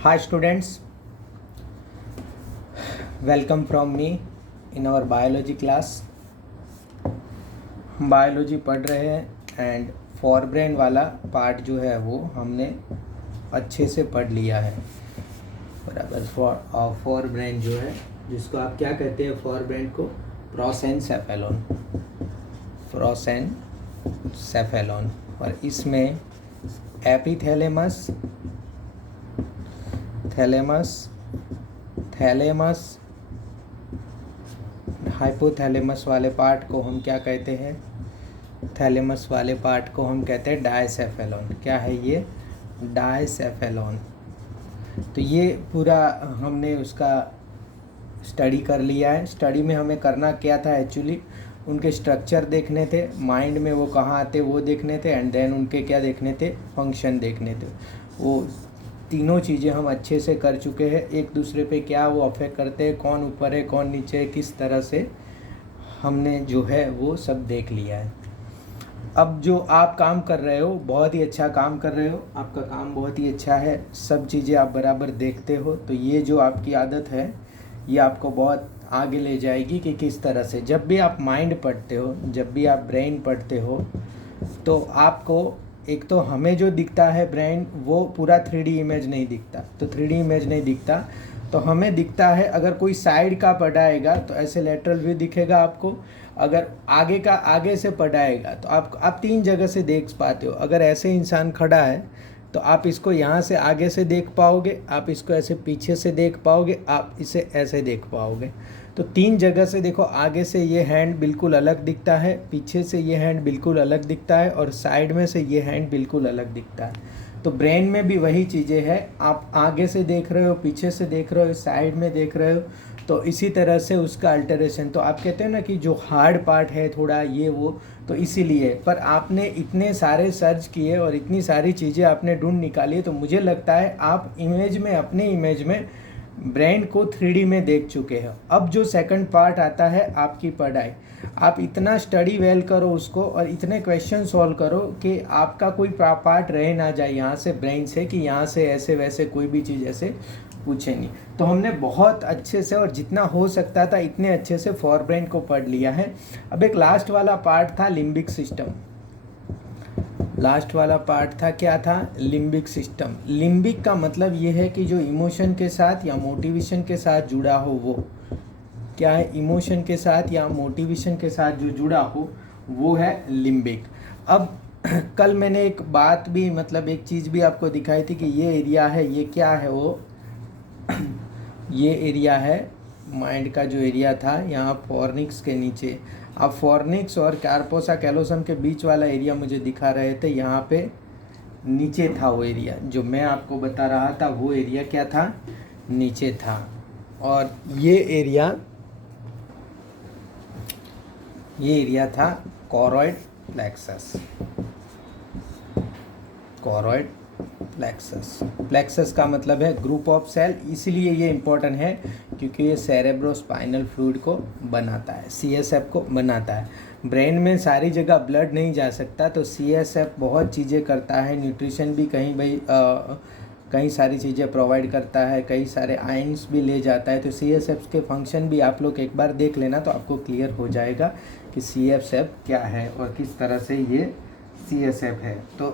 Hi students, welcome from me in our biology class. हम biology पढ़ रहे हैं एंड फॉरब्रेन वाला पार्ट जो है वो हमने अच्छे से पढ़ लिया है बराबर। फॉरब्रेन जो है जिसको आप क्या कहते हैं, फॉरब्रेन को प्रोसेनसेफेलॉन, प्रोसेनसेफेलॉन। और इसमें एपिथैलेमस, थैलेमस, हाइपोथैलेमस वाले पार्ट को हम क्या कहते हैं, थैलेमस वाले पार्ट को हम कहते हैं डायसेफेलॉन। क्या है ये? डायसेफेलॉन। तो ये पूरा हमने उसका स्टडी कर लिया है। स्टडी में हमें करना क्या था एक्चुअली, उनके स्ट्रक्चर देखने थे, माइंड में वो कहाँ आते वो देखने थे, एंड देन उनके क्या देखने थे, फंक्शन देखने थे। वो तीनों चीज़ें हम अच्छे से कर चुके हैं। एक दूसरे पे क्या वो अफेक्ट करते हैं, कौन ऊपर है कौन नीचे है, किस तरह से हमने जो है वो सब देख लिया है। अब जो आप काम कर रहे हो बहुत ही अच्छा काम कर रहे हो, आपका काम बहुत ही अच्छा है, सब चीज़ें आप बराबर देखते हो। तो ये जो आपकी आदत है ये आपको बहुत आगे ले जाएगी कि किस तरह से जब भी आप माइंड पढ़ते हो, जब भी आप ब्रेन पढ़ते हो, तो आपको एक तो हमें जो दिखता है ब्रेन वो पूरा 3D इमेज नहीं दिखता। तो 3D इमेज नहीं दिखता तो हमें दिखता है, अगर कोई साइड का पढ़ाएगा तो ऐसे लेटरल व्यू दिखेगा आपको, अगर आगे का आगे से पढ़ाएगा तो आप तीन जगह से देख पाते हो। अगर ऐसे इंसान खड़ा है तो आप इसको यहाँ से आगे से देख पाओगे, आप इसको ऐसे पीछे से देख पाओगे, आप इसे ऐसे देख पाओगे। तो तीन जगह से देखो, आगे से ये हैंड बिल्कुल अलग दिखता है, पीछे से ये हैंड बिल्कुल अलग दिखता है, और साइड में से ये हैंड बिल्कुल अलग दिखता है। तो ब्रेन में भी वही चीज़ें हैं, आप आगे से देख रहे हो, पीछे से देख रहे हो, साइड में देख रहे हो, तो इसी तरह से उसका अल्टरेशन। तो आप कहते हैं ना कि जो हार्ड पार्ट है थोड़ा ये वो, तो इसीलिए। पर आपने इतने सारे सर्च किए और इतनी सारी चीज़ें आपने ढूंढ निकाली, तो मुझे लगता है आप इमेज में, अपने इमेज में ब्रेन को 3D में देख चुके हैं। अब जो सेकंड पार्ट आता है आपकी पढ़ाई, आप इतना स्टडी वेल करो उसको और इतने क्वेश्चन सॉल्व करो कि आपका कोई पार्ट रह ना जाए यहाँ से ब्रेन से, कि यहाँ से ऐसे वैसे कोई भी चीज़ ऐसे पूछे नहीं। तो हमने बहुत अच्छे से और जितना हो सकता था इतने अच्छे से फॉरब्रेन को पढ़ लिया है। अब एक लास्ट वाला पार्ट था लिम्बिक सिस्टम। लास्ट वाला पार्ट था, क्या था? Limbic system. लिम्बिक का मतलब ये है कि जो इमोशन के साथ या मोटिवेशन के साथ जुड़ा हो, वो क्या है? इमोशन के साथ या मोटिवेशन के साथ जो जुड़ा हो वो है लिम्बिक। अब कल मैंने एक बात भी, मतलब एक चीज़ भी आपको दिखाई थी कि ये एरिया है, ये क्या है वो ये एरिया है माइंड का, जो एरिया था यहाँ फॉर्निक्स के नीचे। अब फॉर्निक्स और कार्पोसा कैलोसम के बीच वाला एरिया मुझे दिखा रहे थे, यहाँ पे नीचे था वो एरिया जो मैं आपको बता रहा था, वो एरिया क्या था? नीचे था। और ये एरिया था choroid plexus. Choroid plexus, plexus का मतलब है ग्रुप ऑफ सेल, इसलिए ये इम्पोर्टेंट है क्योंकि ये सेरेब्रोस्पाइनल फ्लूइड को बनाता है, CSF को बनाता है। ब्रेन में सारी जगह ब्लड नहीं जा सकता, तो CSF बहुत चीज़ें करता है, न्यूट्रिशन भी कई सारी चीज़ें प्रोवाइड करता है, कई सारे आयंस भी ले जाता है। तो CSF के फंक्शन भी आप लोग एक बार देख लेना तो आपको क्लियर हो जाएगा कि CSF क्या है और किस तरह से ये CSF है। तो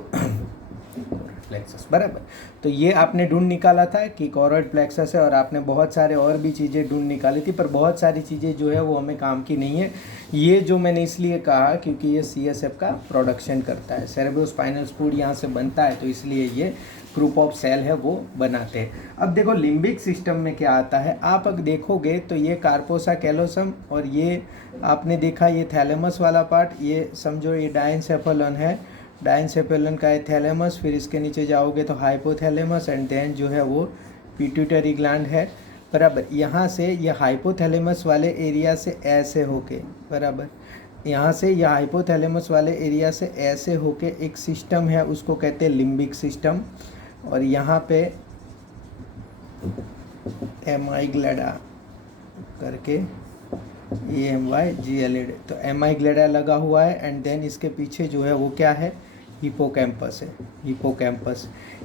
प्लेक्सस बराबर। तो ये आपने ढूंढ निकाला था कि कोरॉइड प्लेक्सस है, और आपने बहुत सारे और भी चीज़ें ढूंढ निकाली थी, पर बहुत सारी चीज़ें जो है वो हमें काम की नहीं है। ये जो मैंने इसलिए कहा क्योंकि ये CSF का प्रोडक्शन करता है, सेरेब्रोस्पाइनल फ्लूइड यहाँ से बनता है, तो इसलिए ये ग्रुप ऑफ सेल है वो बनाते हैं। अब देखो लिम्बिक सिस्टम में क्या आता है, आप अगर देखोगे तो ये कार्पोसा कैलोसम, और ये आपने देखा ये थैलेमस वाला पार्ट, ये समझो ये डायनसेफेलॉन है, डायनसेफेलॉन का है थैलेमस, फिर इसके नीचे जाओगे तो हाइपोथैलेमस, एंड देन जो है वो पिट्यूटरी ग्लैंड है बराबर। यहाँ से ये हाइपोथैलेमस वाले एरिया से ऐसे होके बराबर, यहाँ से यह हाइपोथैलेमस वाले एरिया से ऐसे होके एक सिस्टम है, उसको कहते हैं लिम्बिक सिस्टम। और यहाँ पे एमाइग्लेडा करके EMYGLA, तो एमाइग्लेडा लगा हुआ है, एंड देन इसके पीछे जो है वो क्या है, हिपोकैम्पस है।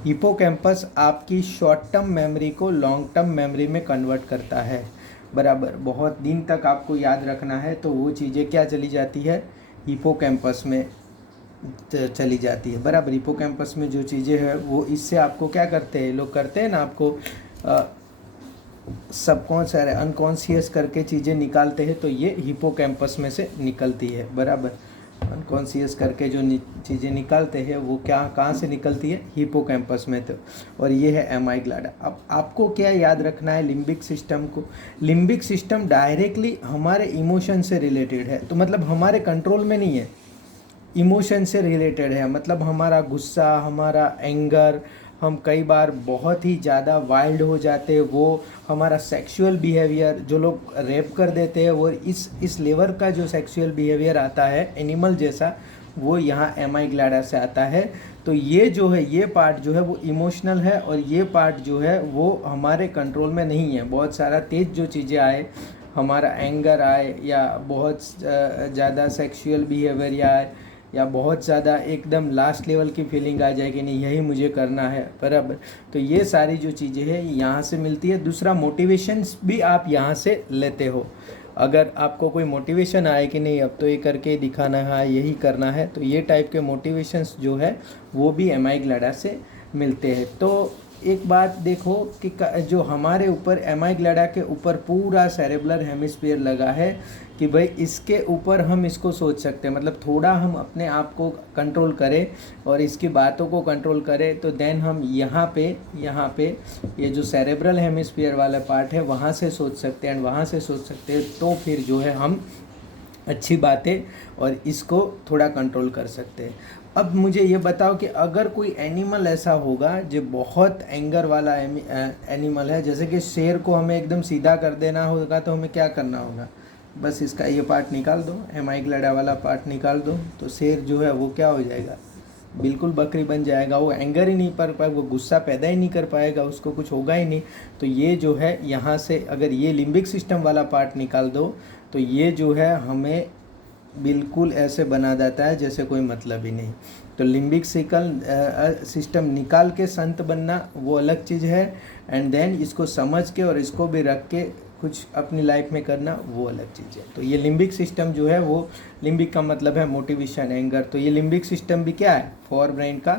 हिपोकैम्पस आपकी शॉर्ट टर्म मेमोरी को लॉन्ग टर्म मेमोरी में कन्वर्ट करता है, बराबर। बहुत दिन तक आपको याद रखना है तो वो चीज़ें क्या चली जाती है, हिपोकैम्पस में चली जाती है, बराबर। हिपोकैम्पस में जो चीज़ें हैं वो इससे आपको क्या करते हैं, लोग करते हैं ना, आपको सबकॉन्शियस अनकॉन्शियस करके चीज़ें निकालते हैं, तो ये हिपोकैम्पस में से निकलती है, बराबर। अनकॉन्शियस करके जो चीज़ें निकालते हैं वो क्या कहाँ से निकलती है, हिपोकैम्पस में। तो और ये है एमाइग्लाडा। अब आपको क्या याद रखना है, लिम्बिक सिस्टम को। लिम्बिक सिस्टम डायरेक्टली हमारे इमोशन से रिलेटेड है, तो मतलब हमारे कंट्रोल में नहीं है, इमोशन से रिलेटेड है। मतलब हमारा गुस्सा, हमारा एंगर, हम कई बार बहुत ही ज़्यादा वाइल्ड हो जाते हैं, वो हमारा सेक्सुअल बिहेवियर, जो लोग रेप कर देते हैं, वो इस लेवल का जो सेक्सुअल बिहेवियर आता है एनिमल जैसा, वो यहाँ एमाइग्लाडा से आता है। तो ये जो है, ये पार्ट जो है वो इमोशनल है, और ये पार्ट जो है वो हमारे कंट्रोल में नहीं है। बहुत सारा तेज़ जो चीज़ें आए, हमारा एंगर आए, या बहुत ज़्यादा सेक्सुअल बिहेवियर आए, या बहुत ज़्यादा एकदम लास्ट लेवल की फीलिंग आ जाए कि नहीं यही मुझे करना है, बराबर। तो ये सारी जो चीज़ें हैं यहाँ से मिलती है। दूसरा, मोटिवेशंस भी आप यहाँ से लेते हो। अगर आपको कोई मोटिवेशन आए कि नहीं अब तो ये करके दिखाना है, यही करना है, तो ये टाइप के मोटिवेशंस जो है वो भी एमाइग्लाडा से मिलते हैं। तो एक बात देखो कि जो हमारे ऊपर एमाइग्लाडा के ऊपर पूरा सेरेब्रल हेमिस्फीयर लगा है, कि भाई इसके ऊपर हम इसको सोच सकते हैं, मतलब थोड़ा हम अपने आप को कंट्रोल करें और इसकी बातों को कंट्रोल करें, तो देन हम यहाँ पे ये जो सेरेब्रल हेमिस्फीयर वाला पार्ट है वहाँ से सोच सकते हैं, एंड वहाँ से सोच सकते हैं, तो फिर जो है हम अच्छी बातें और इसको थोड़ा कंट्रोल कर सकते हैं। अब मुझे ये बताओ कि अगर कोई एनिमल ऐसा होगा जो बहुत एंगर वाला एनिमल है, जैसे कि शेर को हमें एकदम सीधा कर देना होगा, तो हमें क्या करना होगा, बस इसका ये पार्ट निकाल दो, एमाइग्लाडा वाला पार्ट निकाल दो, तो शेर जो है वो क्या हो जाएगा, बिल्कुल बकरी बन जाएगा। वो एंगर ही नहीं कर पाएगा, वो गुस्सा पैदा ही नहीं कर पाएगा, उसको कुछ होगा ही नहीं। तो ये जो है यहाँ से अगर ये लिम्बिक सिस्टम वाला पार्ट निकाल दो, तो ये जो है हमें बिल्कुल ऐसे बना देता है जैसे कोई मतलब ही नहीं। तो लिम्बिक सिस्टम निकाल के संत बनना वो अलग चीज़ है, एंड देन इसको समझ के और इसको भी रख के कुछ अपनी लाइफ में करना वो अलग चीज़ है। तो ये लिम्बिक सिस्टम जो है वो, लिम्बिक का मतलब है मोटिवेशन, एंगर, तो ये लिम्बिक सिस्टम भी क्या है, फोर ब्रेन का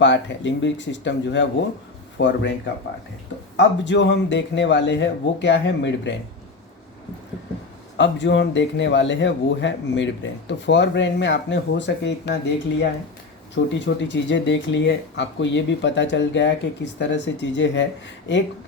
पार्ट है। लिम्बिक सिस्टम जो है वो फोर ब्रेन का पार्ट है। तो अब जो हम देखने वाले हैं वो क्या है, मिड ब्रेन। अब जो हम देखने वाले हैं वो है मिड ब्रेन। तो फोर ब्रेन में आपने हो सके इतना देख लिया है, छोटी छोटी चीज़ें देख ली है, आपको ये भी पता चल गया कि किस तरह से चीज़ें हैं।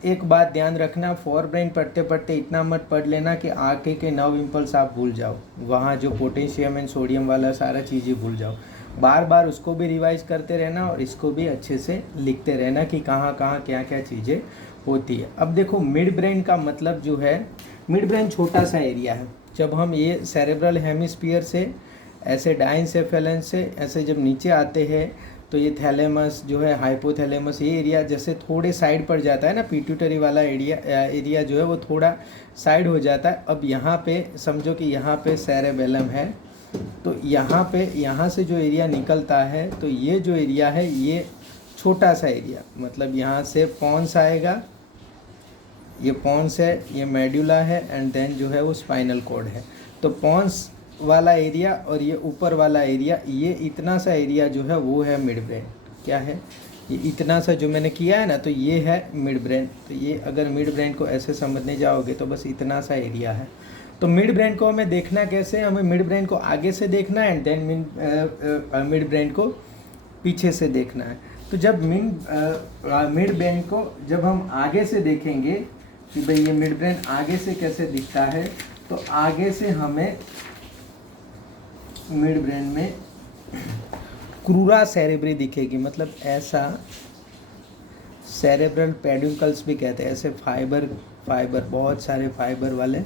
एक बात ध्यान रखना, फोर ब्रेन पढ़ते पढ़ते इतना मत पढ़ लेना कि आगे के नर्व इम्पल्स आप भूल जाओ, वहाँ जो पोटेशियम एंड सोडियम वाला सारा चीज़ें भूल जाओ। बार बार उसको भी रिवाइज करते रहना और इसको भी अच्छे से लिखते रहना कि कहाँ कहाँ क्या क्या चीज़ें होती है। अब देखो, मिड ब्रेन का मतलब जो है, मिड ब्रेन छोटा सा एरिया है। जब हम ये सेरेब्रल हेमिस्फीयर से ऐसे डाइनसेफेलन से ऐसे जब नीचे आते हैं, तो ये थैलेमस जो है, हाइपोथैलेमस, ये एरिया जैसे थोड़े साइड पर जाता है ना, पिट्यूटरी वाला एरिया जो है वो थोड़ा साइड हो जाता है। अब यहाँ पे समझो कि यहाँ पे सेरेबेलम है, तो यहाँ से जो एरिया निकलता है, तो ये जो एरिया है ये छोटा सा एरिया, मतलब यहाँ से पॉन्स आएगा, ये पॉन्स है, ये मेडुला है, एंड देन जो है वो स्पाइनल कॉर्ड है। तो पॉन्स वाला एरिया और ये ऊपर वाला एरिया, ये इतना सा एरिया जो है वो है मिड ब्रेन। क्या है ये इतना सा जो मैंने किया है ना, तो ये है मिड ब्रेन। तो ये अगर मिड ब्रेन को ऐसे समझने जाओगे तो बस इतना सा एरिया है। तो मिड ब्रेन को हमें देखना कैसे, हमें मिड ब्रेन को आगे से देखना है, एंड देन मिड ब्रेन को पीछे से देखना है। तो जब मिड ब्रेन को जब हम आगे से देखेंगे कि भाई ये मिड ब्रेन आगे से कैसे दिखता है, तो आगे से हमें मिड ब्रेन में क्रूरा सेरेब्री दिखेगी, मतलब ऐसा, सेरेब्रल पेडिकल्स भी कहते हैं, ऐसे फाइबर बहुत सारे फाइबर वाले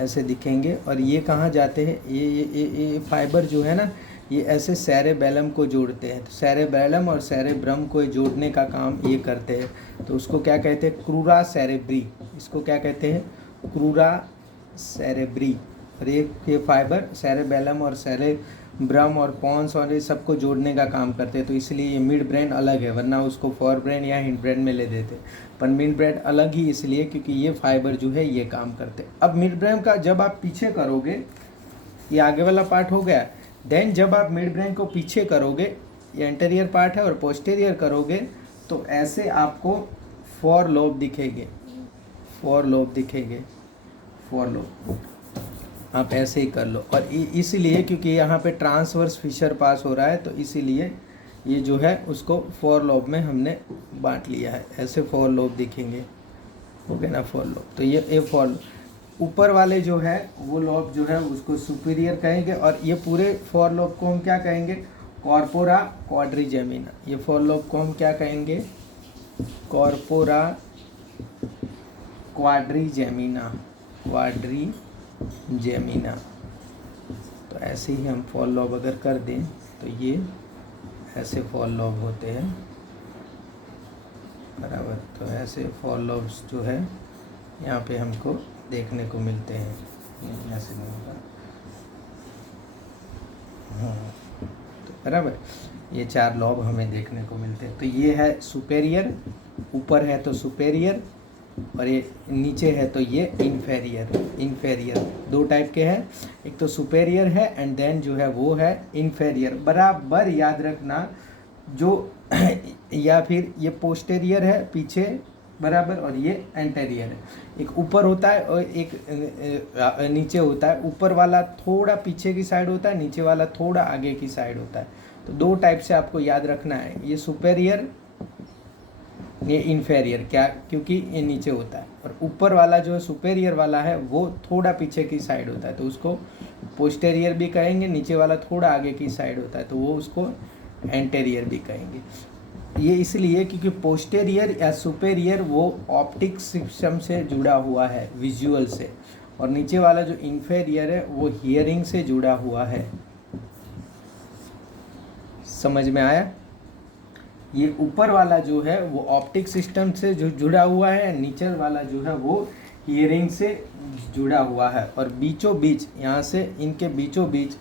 ऐसे दिखेंगे। और ये कहाँ जाते हैं, ये फाइबर जो है ना, ये ऐसे सेरेबेलम को जोड़ते हैं। तो सेरेबेलम और सेरेब्रम को जोड़ने का काम ये करते हैं। तो उसको क्या कहते हैं, क्रूरा सेरेब्री। इसको क्या कहते हैं, क्रूरा सेरेब्री। और ये फाइबर सेरेबेलम और ब्रम और पॉन्स और ये सबको जोड़ने का काम करते हैं, तो इसलिए ये मिड ब्रेन अलग है, वरना उसको फोर ब्रेन या हिंड ब्रेन में ले देते। पर मिड ब्रेन अलग ही इसलिए क्योंकि ये फाइबर जो है ये काम करते हैं। अब मिड ब्रेन का जब आप पीछे करोगे, ये आगे वाला पार्ट हो गया, देन जब आप मिड ब्रेन को पीछे करोगे, ये एंटीरियर पार्ट है, और पोस्टीरियर करोगे तो ऐसे आपको फोर लोब दिखेंगे, फोर लोब दिखेंगे, फोर लोब। आप ऐसे ही कर लो। और इसीलिए क्योंकि यहाँ पे ट्रांसवर्स फिशर पास हो रहा है, तो इसीलिए ये जो है उसको फोर लोब में हमने बांट लिया है। ऐसे फोर लोब दिखेंगे, हो गया ना फोर लोब। तो ये फोर ऊपर वाले जो है वो लोब जो है उसको सुपीरियर कहेंगे, और ये पूरे फोर लोब को हम क्या कहेंगे, कॉर्पोरा क्वाड्रिजेमिना। ये फोर लोब को हम क्या कहेंगे, कॉर्पोरा क्वाड्रिजेमिना, क्वाड्रिजेमिना। तो ऐसे ही हम फोर लोब अगर कर दें तो ये ऐसे फोर लोब होते हैं, बराबर। तो ऐसे फोर लोब्स जो है यहाँ पे हमको देखने को मिलते हैं, ऐसे नहीं होगा, हाँ, तो बराबर ये चार लोब हमें देखने को मिलते हैं। तो ये है सुपेरियर, ऊपर है तो सुपेरियर, और ये नीचे है तो ये इन्फेरियर। इन्फेरियर दो टाइप के हैं, एक तो सुपेरियर है एंड देन जो है वो है इन्फेरियर। बराबर याद रखना, जो या फिर ये पोस्टेरियर है पीछे, बराबर, और ये एंटेरियर है। एक ऊपर होता है और एक नीचे होता है। ऊपर वाला थोड़ा पीछे की साइड होता है, नीचे वाला थोड़ा आगे की साइड होता है। तो दो टाइप से आपको याद रखना है, ये सुपेरियर, ये इन्फेरियर। क्या, क्योंकि ये नीचे होता है, और ऊपर वाला जो है सुपेरियर वाला है वो थोड़ा पीछे की साइड होता है, तो उसको पोस्टेरियर भी कहेंगे। नीचे वाला थोड़ा आगे की साइड होता है तो वो उसको एंटेरियर भी कहेंगे। ये इसलिए क्योंकि पोस्टेरियर या सुपेरियर वो ऑप्टिक सिस्टम से जुड़ा हुआ है, विजुअल से, और नीचे वाला जो इन्फेरियर है वो हियरिंग से जुड़ा हुआ है। समझ में आया? ये ऊपर वाला जो है वो ऑप्टिक सिस्टम से जो जुड़ा हुआ है, नीचे वाला जो है वो हियरिंग से जुड़ा हुआ है। और बीचों बीच, यहाँ से इनके बीचों बीच,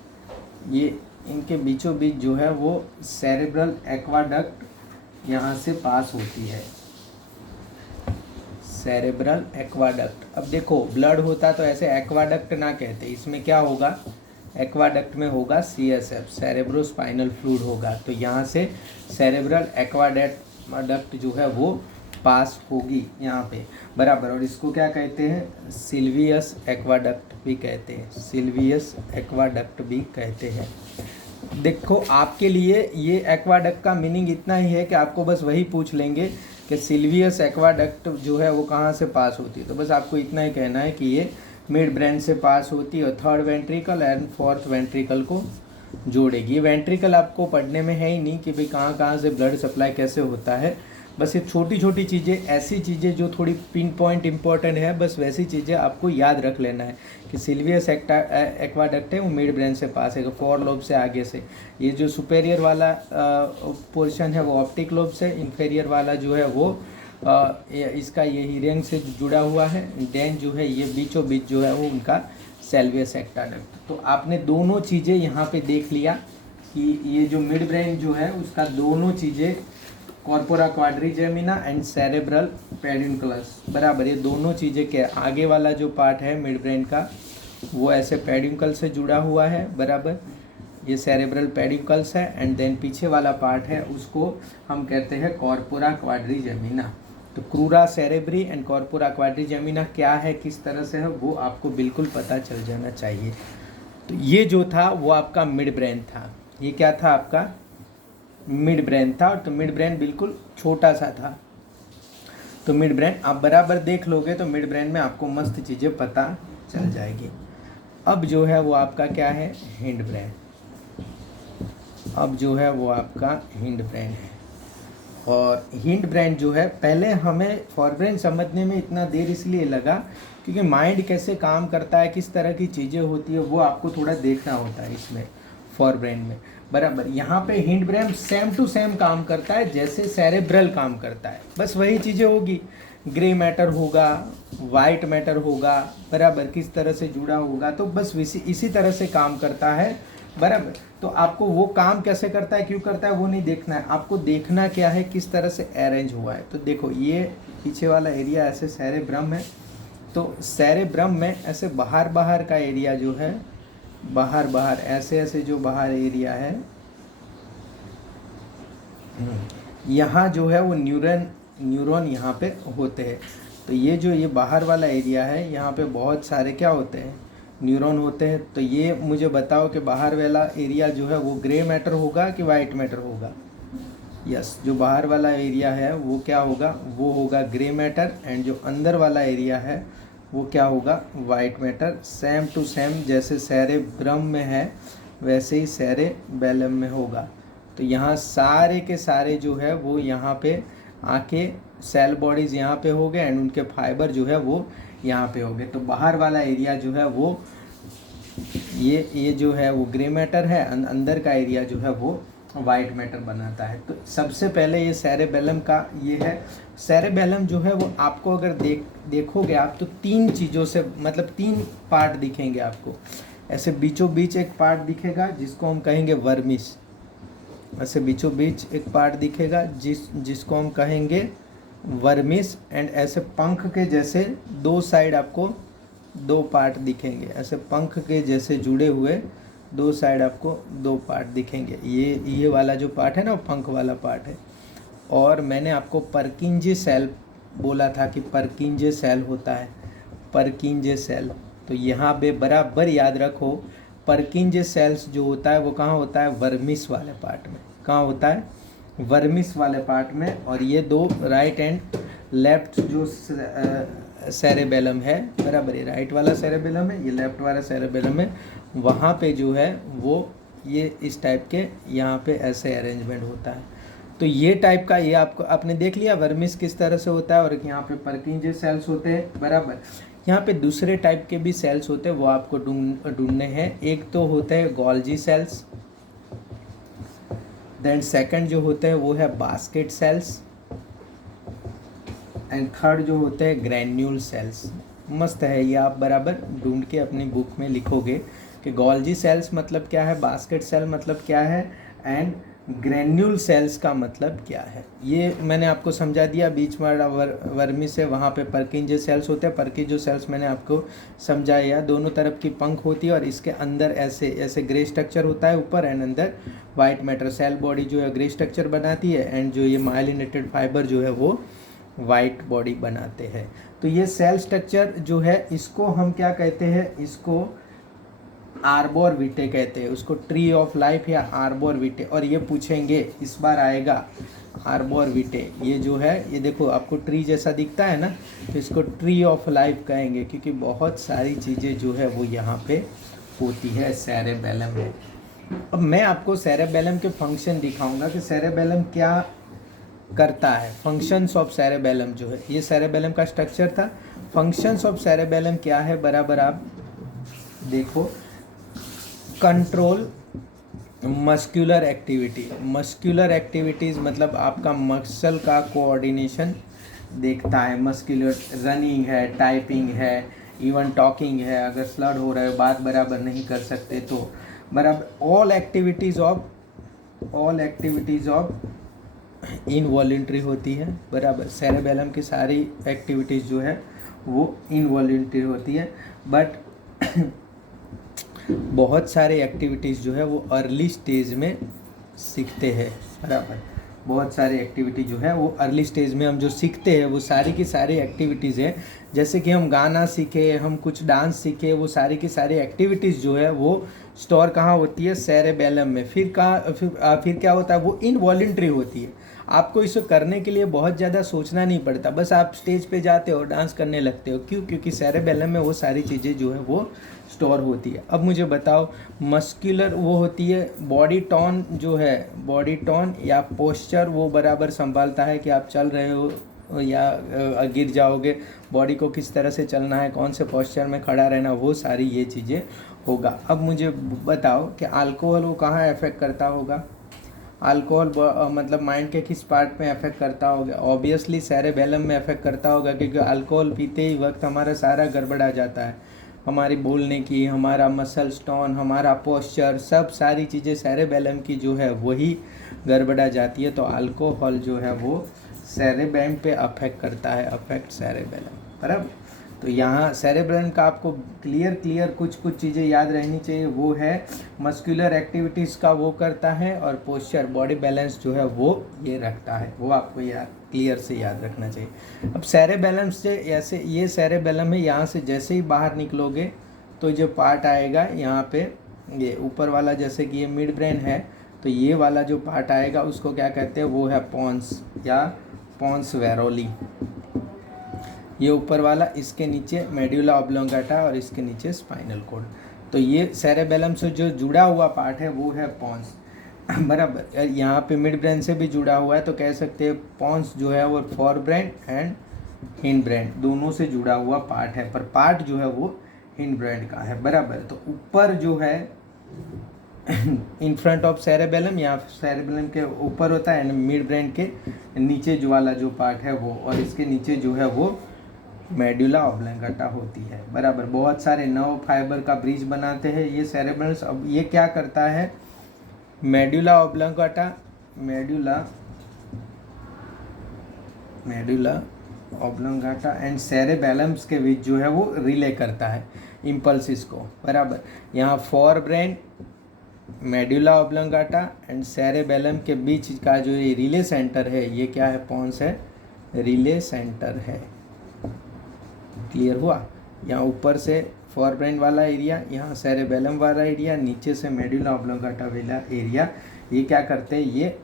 ये इनके बीचों बीच जो है वो सेरेब्रल एक्वाडक्ट यहाँ से पास होती है, सेरेब्रल एक्वाडक्ट। अब देखो ब्लड होता तो ऐसे एक्वाडक्ट ना कहते, इसमें क्या होगा, एक्वाडक्ट में होगा CSF, सेरेब्रोस्पाइनल फ्लूइड होगा। तो यहाँ से सेरेब्रल एक्वाडक्ट जो है वो पास होगी यहाँ पे, बराबर। और इसको क्या कहते हैं, सिल्वियस एक्वाडक्ट भी कहते हैं, सिल्वियस एक्वाडक्ट भी कहते हैं। देखो आपके लिए ये एक्वाडक्ट का मीनिंग इतना ही है कि आपको बस वही पूछ लेंगे कि सिल्वियस एक्वाडक्ट जो है वो कहाँ से पास होती है, तो बस आपको इतना ही कहना है कि ये मिड ब्रेन से पास होती है और third ventricle and fourth ventricle को जोड़ेगी। ये वेंट्रिकल आपको पढ़ने में है ही नहीं कि भाई कहाँ कहाँ से ब्लड सप्लाई कैसे होता है। बस ये छोटी छोटी चीज़ें, ऐसी चीज़ें जो थोड़ी पिन पॉइंट इंपॉर्टेंट है, बस वैसी चीज़ें आपको याद रख लेना है कि सिल्वियस एक्वाडक्ट है वो मिड ब्रेन से पास है, फोर लोब से आगे से। ये जो सुपेरियर वाला पोर्शन है वो ऑप्टिक लोब से, इन्फेरियर वाला जो है वो इसका ये हियरिंग से जुड़ा हुआ है। देन जो है ये बीचों बीच जो है वो उनका सिल्वियस एक्वाडक्ट। तो आपने दोनों चीज़ें यहाँ पे देख लिया कि ये जो मिड ब्रेन जो है उसका दोनों चीज़ें, corpora quadrigemina and cerebral Pediculus, बराबर। ये दोनों चीज़ें क्या, आगे वाला जो पार्ट है मिड ब्रेन का वो ऐसे पेडिकुल से जुड़ा हुआ है, बराबर, ये सेरेब्रल पेडिकल्स है। एंड देन पीछे वाला पार्ट है उसको हम कहते हैं कॉर्पोरा क्वाड्रिजेमिना। तो क्रूरा सेरेब्री एंड कॉर्पोरा क्वाड्रिजेमिना क्या है, किस तरह से है, वो आपको बिल्कुल पता चल जाना चाहिए। तो ये जो था वो आपका मिड ब्रेन था। ये क्या था, आपका मिड ब्रेन था। तो मिड ब्रेन बिल्कुल छोटा सा था। तो मिड ब्रेन आप बराबर देख लोगे तो मिड ब्रेन में आपको मस्त चीज़ें पता चल जाएगी। अब जो है वो आपका क्या है, हिंड ब्रेन। अब जो है वो आपका हिंड ब्रेन है। और हिंड ब्रेन जो है, पहले हमें फॉर ब्रेन समझने में इतना देर इसलिए लगा क्योंकि माइंड कैसे काम करता है, किस तरह की चीज़ें होती है, वो आपको थोड़ा देखना होता है इसमें फॉर ब्रेन में, बराबर। यहाँ पे hind brain same to same काम करता है जैसे सेरेब्रल काम करता है, बस वही चीज़ें होगी। ग्रे मैटर होगा, वाइट मैटर होगा, बराबर, किस तरह से जुड़ा होगा, तो बस इसी तरह से काम करता है। बराबर। तो आपको वो काम कैसे करता है, क्यों करता है, वो नहीं देखना है, आपको देखना क्या है, किस तरह से अरेंज हुआ है। तो देखो ये पीछे वाला एरिया ऐसे सेरेब्रम है, तो सेरेब्रम में ऐसे बाहर बाहर का एरिया जो है, बाहर बाहर ऐसे ऐसे जो बाहर एरिया है, यहाँ जो है वो न्यूरॉन यहाँ पे होते हैं। तो ये बाहर वाला एरिया है, यहाँ पे बहुत सारे क्या होते हैं, न्यूरॉन होते हैं। तो ये मुझे बताओ कि बाहर वाला एरिया जो है वो ग्रे मैटर होगा कि वाइट मैटर होगा। यस, जो बाहर वाला एरिया है वो क्या होगा, वो होगा ग्रे मैटर, एंड जो अंदर वाला एरिया है वो क्या होगा, white matter. Same to same जैसे सेरेब्रम में है वैसे ही सेरेबेलम में होगा। तो यहाँ सारे के सारे जो है वो यहाँ पे आके सेल बॉडीज़ यहाँ पे हो गए, एंड उनके फाइबर जो है वो यहाँ पे हो गए। तो बाहर वाला एरिया जो है वो ये जो है वो ग्रे मैटर है, अंदर का एरिया जो है वो वाइट मैटर बनाता है। तो सबसे पहले ये सेरेबेलम का ये है। सेरेबेलम जो है वो आपको अगर देखोगे आप तो तीन चीज़ों से, मतलब तीन पार्ट दिखेंगे आपको। ऐसे बीचों बीच एक पार्ट दिखेगा जिसको हम कहेंगे वर्मिस, ऐसे बीचों बीच एक पार्ट दिखेगा जिसको हम कहेंगे वर्मिस, एंड ऐसे पंख के जैसे दो साइड आपको दो पार्ट दिखेंगे, ऐसे पंख के जैसे जुड़े हुए दो साइड आपको दो पार्ट दिखेंगे। ये वाला जो पार्ट है ना वो पंख वाला पार्ट है। और मैंने आपको पर्किंजे सेल बोला था कि पर्किंजे सेल होता है, पर्किंजे सेल। तो यहाँ पे बराबर याद रखो, पर्किंजे सेल्स जो होता है वो कहाँ होता है, वर्मिस वाले पार्ट में। कहाँ होता है, वर्मिस वाले पार्ट में। और ये दो राइट एंड लेफ्ट जो सेरेबेलम है, बराबर, ये राइट वाला सेरेबेलम है, ये लेफ्ट वाला सेरेबेलम है, वहाँ पे जो है वो ये इस टाइप के यहाँ पे ऐसे अरेंजमेंट होता है। तो ये टाइप का ये आपने देख लिया वर्मिस किस तरह से होता है, और यहाँ पे पर्किंजे सेल्स होते हैं, बराबर। यहाँ पे दूसरे टाइप के भी सेल्स होते हैं, वो आपको ढूंढने हैं। एक तो होते हैं गोल्जी सेल्स, देन सेकंड जो होते हैं वो है बास्केट सेल्स, एंड थर्ड जो होते हैं ग्रैन्यूल सेल्स। मस्त है ये, आप बराबर ढूंढ के अपनी बुक में लिखोगे कि गोल्जी सेल्स मतलब क्या है, बास्केट सेल मतलब क्या है, एंड ग्रैन्यूल सेल्स का मतलब क्या है। ये मैंने आपको समझा दिया। बीच वाला वर्मी से वहाँ पे पर्किंजे सेल्स होते हैं। पर्किंजे सेल्स मैंने आपको समझाया, दोनों तरफ की पंख होती है और इसके अंदर ऐसे ऐसे ग्रे स्ट्रक्चर होता है ऊपर, एंड अंदर वाइट मैटर। सेल बॉडी जो है ग्रे स्ट्रक्चर बनाती है, एंड जो ये माइलिनेटेड फाइबर जो है वो वाइट बॉडी बनाते हैं। तो ये सेल स्ट्रक्चर जो है इसको हम क्या कहते हैं, इसको आर्बोर विटे कहते हैं, उसको ट्री ऑफ लाइफ या आर्बोर विटे। और ये पूछेंगे, इस बार आएगा आर्बोर विटे। ये जो है ये देखो आपको ट्री जैसा दिखता है ना, तो इसको ट्री ऑफ लाइफ कहेंगे, क्योंकि बहुत सारी चीज़ें जो है वो यहाँ पे होती है सेरेबेलम में। अब मैं आपको सेरेबेलम के फंक्शन दिखाऊंगा कि सेरेबेलम क्या करता है। फंक्शंस ऑफ सेरेबेलम जो है, ये सेरेबेलम का स्ट्रक्चर था। फंक्शंस ऑफ सेरेबेलम क्या है, बराबर आप देखो। Control muscular activity, muscular activities मतलब आपका मसल का कोऑर्डिनेशन देखता है। मस्कुलर रनिंग है, टाइपिंग है, इवन टॉकिंग है। अगर स्लड हो रहा है, बात बराबर नहीं कर सकते तो बराबर ऑल एक्टिविटीज़ ऑफ इनवॉलंटरी होती है, बराबर। सेरेबेलम की सारी एक्टिविटीज़ जो है वो इनवॉलंटरी होती है, बट बहुत सारे एक्टिविटीज़ जो है वो अर्ली स्टेज में सीखते हैं, बराबर। बहुत सारी एक्टिविटी जो है वो अर्ली स्टेज में हम जो सीखते हैं वो सारी की सारी एक्टिविटीज़ है। जैसे कि हम गाना सीखे, हम कुछ डांस सीखे, वो सारी की सारी एक्टिविटीज़ जो है वो स्टोर कहाँ होती है, सेरेबेलम में। फिर क्या होता है, वो इनवॉलंटरी होती है। आपको इसे करने के लिए बहुत ज़्यादा सोचना नहीं पड़ता, बस आप स्टेज पे जाते हो, डांस करने लगते हो। क्यों? क्योंकि सेरेबेलम में वो सारी चीज़ें जो है वो स्टोर होती है। अब मुझे बताओ, मस्कुलर वो होती है, बॉडी टोन जो है, बॉडी टोन या पोस्चर वो बराबर संभालता है कि आप चल रहे हो या गिर जाओगे, बॉडी को किस तरह से चलना है, कौन से पोस्चर में खड़ा रहना, वो सारी ये चीज़ें होगा। अब मुझे बताओ कि अल्कोहल वो कहाँ अफेक्ट करता होगा। अल्कोहल मतलब माइंड के किस पार्ट में अफेक्ट करता होगा? ऑब्वियसली सेरेबेलम में अफेक्ट करता होगा, क्योंकि अल्कोहल पीते ही वक्त हमारा सारा गड़बड़ा जाता है। हमारी बोलने की, हमारा मसल टोन, हमारा पोस्चर, सब सारी चीज़ें सेरेबेलम की जो है वही गड़बड़ा जाती है। तो अल्कोहल जो है वो सेरेब्रम पे अफेक्ट करता है, अफेक्ट सेरेबेलम, बराबर। तो यहाँ सेरेब्रम का आपको क्लियर कुछ चीज़ें याद रहनी चाहिए। वो है मस्कुलर एक्टिविटीज़ का वो करता है, और पोस्चर बॉडी बैलेंस जो है वो ये रखता है, वो आपको याद क्लियर से याद रखना चाहिए। अब सेरेबेलम से ऐसे, ये सेरेबेलम है, यहाँ से जैसे ही बाहर निकलोगे तो जो पार्ट आएगा यहाँ पे, ये ऊपर वाला, जैसे कि ये मिड ब्रेन है, तो ये वाला जो पार्ट आएगा उसको क्या कहते हैं, वो है पोन्स या पोन्स वेरोली। ये ऊपर वाला, इसके नीचे मेडुला ऑब्लोंगाटा और इसके नीचे स्पाइनल कॉर्ड। तो ये सेरेबेलम से जो जुड़ा हुआ पार्ट है वो है पोन्स, बराबर। यहाँ पे मिड ब्रेन से भी जुड़ा हुआ है, तो कह सकते हैं पोन्स जो है वो fore brain and hind brain दोनों से जुड़ा हुआ पार्ट है, पर पार्ट जो है वो हिंड ब्रेन का है, बराबर। तो ऊपर जो है इन फ्रंट ऑफ सेरेबेलम, या सेरेबेलम के ऊपर होता है, एंड मिड ब्रेन के नीचे जो वाला जो पार्ट है वो, और इसके नीचे जो है वो मेडुला ऑब्लोंगाटा होती है, बराबर। बहुत सारे नर्व फाइबर का ब्रिज बनाते हैं ये सेरेब्रल्स। अब ये क्या करता है, medulla oblongata, medulla oblongata and सेरेबेलम्स के बीच जो है वो रिले करता है इम्पल्सिस को, बराबर। यहाँ forebrain, medulla oblongata and cerebellum के बीच का जो ये रिले सेंटर है, ये क्या है, पोन्स है, रिले सेंटर है। क्लियर हुआ। यहाँ ऊपर से फोर ब्रेन वाला एरिया, यहाँ सेरेबेलम वाला एरिया, नीचे से मेडुला ऑब्लोंगाटा वाला एरिया, ये क्या करते हैं, ये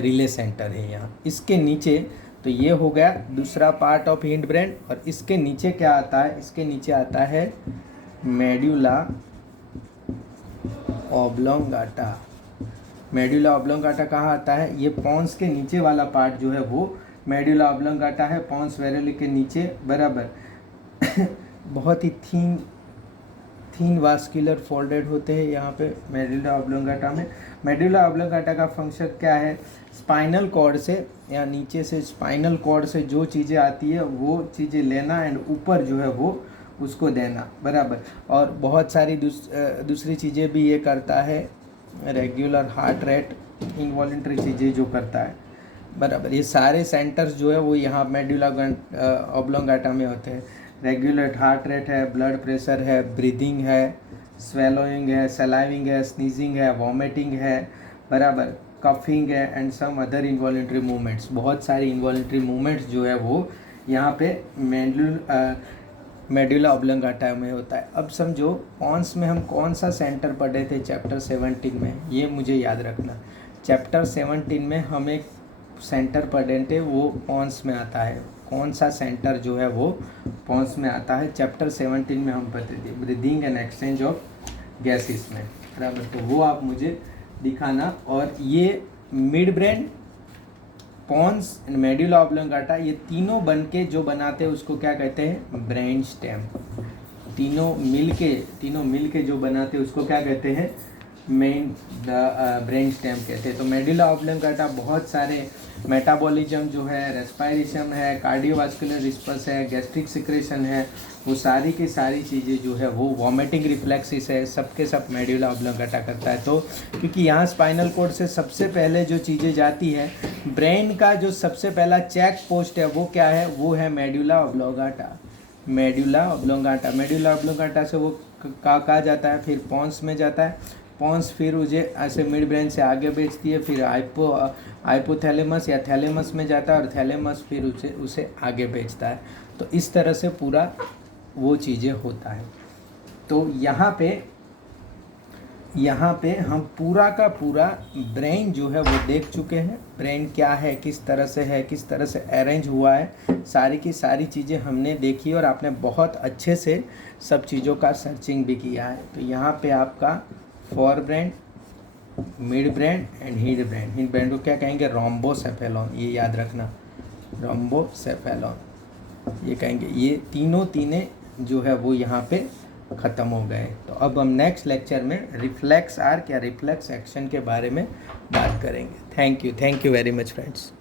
रिले सेंटर है यहाँ। इसके नीचे, तो ये हो गया दूसरा पार्ट ऑफ हिंड ब्रेन, और इसके नीचे क्या आता है, इसके नीचे आता है मेडुला ऑब्लोंगाटा। मेडुला ऑब्लोंगाटा कहाँ आता है, ये पोन्स के नीचे वाला पार्ट जो है वो मेडुला ऑब्लोंगाटा है, पोन्स वेरोली के नीचे, बराबर। बहुत ही थीन वास्कुलर फोल्डेड होते हैं यहाँ पे मेडुला ऑब्लोंगाटा में। मेडुला ऑब्लोंगाटा का फंक्शन क्या है, स्पाइनल कॉर्ड से या नीचे से स्पाइनल कॉर्ड से जो चीज़ें आती है वो चीज़ें लेना, एंड ऊपर जो है वो उसको देना, बराबर। और बहुत सारी दूसरी चीज़ें भी ये करता है, रेगुलर हार्ट रेट, इनवॉलेंट्री चीज़ें जो करता है, बराबर। ये सारे सेंटर्स जो है वो यहाँ मेडुला ऑब्लोंगाटा में होते हैं। रेगुलर हार्ट रेट है, ब्लड प्रेशर है, ब्रीदिंग है, स्वेलोइंग है, सलाइविंग है, स्नीजिंग है, वॉमिटिंग है, बराबर, कफिंग है, and some other involuntary movements. बहुत सारी इनवॉलेंट्री मूवमेंट्स जो है वो यहाँ पे मेडुला ऑब्लोंगाटा में होता है। अब समझो पोन्स में हम कौन सा सेंटर पढ़े थे चैप्टर 17 में, ये मुझे याद रखना। चैप्टर 17 में हम एक सेंटर पढ़े थे, वो पोन्स में आता है। कौन सा सेंटर जो है वो पोन्स में आता है, चैप्टर 17 में हम पढ़ते थे, breathing and exchange of gases में, बराबर। तो वो आप मुझे दिखाना। और ये midbrain, pons and medulla oblongata, ये तीनों बन के जो बनाते हैं उसको क्या कहते हैं, ब्रेन स्टेम। तीनों मिल के जो बनाते हैं उसको क्या कहते हैं, मेन ब्रेन स्टेम कहते हैं। तो मेडुला ऑब्लोंगाटा बहुत सारे मेटाबॉलिज्म जो है, रेस्पायरेशन है, कार्डियोवास्कुलर रिस्पॉन्स है, गैस्ट्रिक सिक्रेशन है, वो सारी की सारी चीज़ें जो है वो वॉमिटिंग रिफ्लेक्सिस है, सबके सब मेडुला ऑब्लोंगाटा करता है। तो क्योंकि यहाँ स्पाइनल कॉर्ड से सबसे पहले जो चीज़ें जाती है, ब्रेन का जो सबसे पहला चेक पोस्ट है वो क्या है, वो है मेडुला ऑब्लोंगाटा। मेडुला ऑब्लोंगाटा से वो कहाँ जाता है, फिर पोन्स में जाता है। पोन्स फिर उसे ऐसे मिड ब्रेन से आगे भेजती है, फिर हाइपोथैलेमस या थैलेमस में जाता है, और थैलेमस फिर उसे आगे भेजता है। तो इस तरह से पूरा वो चीज़ें होता है। तो यहाँ पे हम पूरा का पूरा ब्रेन जो है वो देख चुके हैं। ब्रेन क्या है, किस तरह से अरेंज हुआ है, सारी की सारी चीज़ें हमने देखी, और आपने बहुत अच्छे से सब चीज़ों का सर्चिंग भी किया है। तो यहाँ पे आपका fore brain, mid brain and hind brain. Hind brain को क्या कहेंगे, रोम्बोसेफेलॉन, ये याद रखना, रोम्बोसेफेलॉन ये कहेंगे। ये तीने जो है वो यहाँ पे ख़त्म हो गए। तो अब हम नेक्स्ट लेक्चर में रिफ्लेक्स आर्क या रिफ्लेक्स एक्शन के बारे में बात करेंगे। Thank you very much friends.